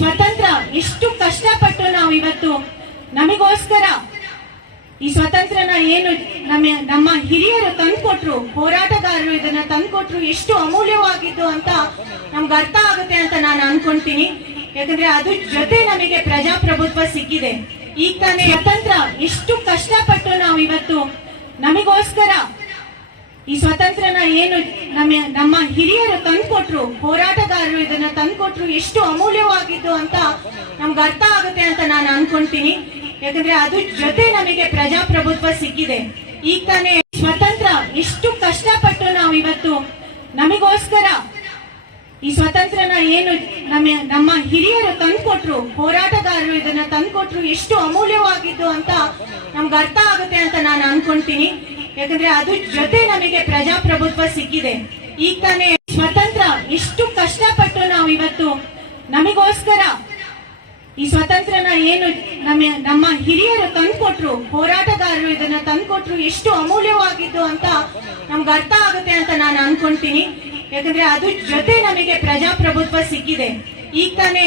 ಸ್ವತಂತ್ರ. ಎಷ್ಟು ಕಷ್ಟಪಟ್ಟು ನಾವು ಇವತ್ತು ನಮಗೋಸ್ಕರ ಈ ಸ್ವತಂತ್ರನ ಏನು ನಮ್ಮ ನಮ್ಮ ಹಿರಿಯರು ತಂದ್ಕೊಟ್ರು, ಹೋರಾಟಗಾರರು ಇದನ್ನ ತಂದ್ಕೊಟ್ರು, ಎಷ್ಟು ಅಮೂಲ್ಯವಾಗಿದ್ದು ಅಂತ ನಮ್ಗೆ ಅರ್ಥ ಆಗುತ್ತೆ ಅಂತ ನಾನು ಅನ್ಕೊಂತೀನಿ. ಯಾಕಂದ್ರೆ ಅದು ಜೊತೆ ನಮಗೆ ಪ್ರಜಾಪ್ರಭುತ್ವ ಸಿಕ್ಕಿದೆ. ಈಗ ತಾನೇ ಸ್ವತಂತ್ರ. ಎಷ್ಟು ಕಷ್ಟಪಟ್ಟು ನಾವು ಇವತ್ತು ನಮಗೋಸ್ಕರ ಈ ಸ್ವಾತಂತ್ರ್ಯನ ಏನು ನಮ್ಮ ನಮ್ಮ ಹಿರಿಯರು ತಂದ್ಕೊಟ್ರು, ಹೋರಾಟಗಾರರು ಇದನ್ನ ತಂದ್ಕೊಟ್ರು ಎಷ್ಟು ಅಮೂಲ್ಯವಾಗಿದ್ದು ಅಂತ ನಮ್ಗೆ ಅರ್ಥ ಆಗುತ್ತೆ ಅಂತ ನಾನು ಅನ್ಕೊಂತೀನಿ. ಯಾಕಂದ್ರೆ ಅದು ಜೊತೆ ನಮಗೆ ಪ್ರಜಾಪ್ರಭುತ್ವ ಸಿಕ್ಕಿದೆ. ಈಗ ತಾನೇ ಸ್ವತಂತ್ರ ಎಷ್ಟು ಕಷ್ಟಪಟ್ಟು ನಾವು ಇವತ್ತು ನಮಗೋಸ್ಕರ ಈ ಸ್ವಾತಂತ್ರ್ಯನ ಏನು ನಮ್ಮ ನಮ್ಮ ಹಿರಿಯರು ತಂದ್ಕೊಟ್ರು, ಹೋರಾಟಗಾರರು ಇದನ್ನ ತಂದ್ಕೊಟ್ರು ಎಷ್ಟು ಅಮೂಲ್ಯವಾಗಿದ್ದು ಅಂತ ನಮ್ಗೆ ಅರ್ಥ ಆಗುತ್ತೆ ಅಂತ ನಾನು ಅನ್ಕೊಂತೀನಿ. ಯಾಕಂದ್ರೆ ಅದ್ರ ಜೊತೆ ನಮಗೆ ಪ್ರಜಾಪ್ರಭುತ್ವ ಸಿಕ್ಕಿದೆ. ಈಗ ತಾನೇ ಸ್ವತಂತ್ರ ಎಷ್ಟು ಕಷ್ಟಪಟ್ಟು ನಾವು ಇವತ್ತು ನಮಗೋಸ್ಕರ ಈ ಸ್ವತಂತ್ರನ ಏನು ನಮ್ಮ ನಮ್ಮ ಹಿರಿಯರು ತಂದ್ಕೊಟ್ರು, ಹೋರಾಟಗಾರರು ಇದನ್ನ ತಂದ್ಕೊಟ್ರು, ಎಷ್ಟು ಅಮೂಲ್ಯವಾಗಿದ್ದು ಅಂತ ನಮ್ಗೆ ಅರ್ಥ ಆಗುತ್ತೆ ಅಂತ ನಾನು ಅನ್ಕೊಂತೀನಿ. ಯಾಕಂದ್ರೆ ಅದ್ರ ಜೊತೆ ನಮಗೆ ಪ್ರಜಾಪ್ರಭುತ್ವ ಸಿಕ್ಕಿದೆ. ಈಗ ತಾನೇ